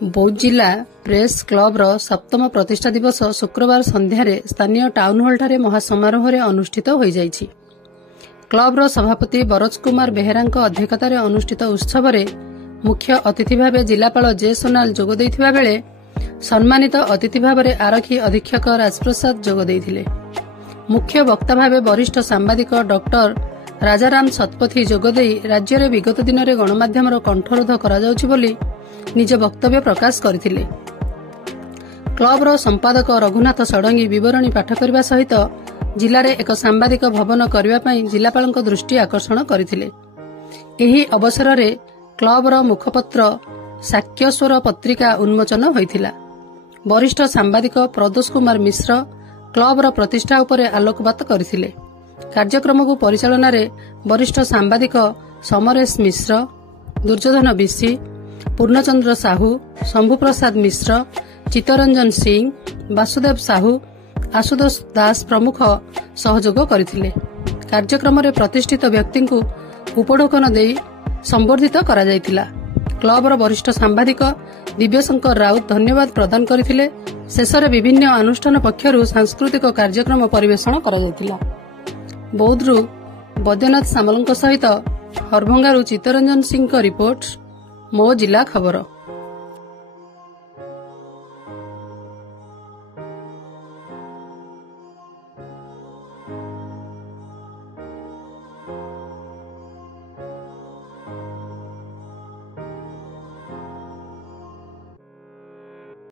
बौद्ध जिला press club सप्तम प्रतिष्ठा दिवस शुक्रवार संध्यारे स्थानीय टाउन हॉल ठारे महासमारोह अनुष्ठित हो जाइछि। क्लब सभापति बरज कुमार बेहेरांक अध्यक्षतार अनुष्ठित उत्सव मुख्य अतिथि भाव जिलापाल जे सोनाल जोग देइथिबा बेले सम्मानित अतिथि भाव आरक्षी अधीक्षक राजप्रसाद जोग देइथिले। मुख्य वक्ता भाव वरिष्ठ सांबादिक डॉक्टर राजाराम सतपथी जोगदे राज्य में विगत दिन में गणमाध्यम कंठरोध करा जाउछि बोली निज वक्तव्य प्रकाश करथिले। क्लबर संपादक रघुनाथ षडंगी विवरणी पाठ करने सहित जिले में एक सांबादिक भवन करने जिलापाल दृष्टि आकर्षण करथिले। एही अवसर में क्लबर मुखपत्र साक्यस्वर पत्रिका उन्मोचन होइथिला। वरिष्ठ सांबादिक प्रदोष कुमार मिश्र क्लबर प्रतिष्ठा उपरे आलोकपात करथिले। कार्यक्रम को परिचालन में वरिष्ठ सांबादिक समरेश मिश्र, दुर्योधन बिशी, पूर्णचंद्र साहू, शंभुप्रसाद मिश्र, चित्तरंजन सिंह, वासुदेव साहू, आशुतोष दास प्रमुख सहयोग करथिले। कार्यक्रम में प्रतिष्ठित व्यक्ति को उपढौकन दे संबर्धित करा जायतिला। क्लबर वरिष्ठ सांबादिक दिव्यशंकर राउत धन्यवाद प्रदान करथिले। शेष में विभिन्न अनुष्ठान पक्षर सांस्कृतिक कार्यक्रम परिवेषण करा जायतिला। बौद्धरू बैद्यनाथ सामल सहित हरभंगारू चित्तरंजन सिंह रिपोर्ट, मो जिला खबर।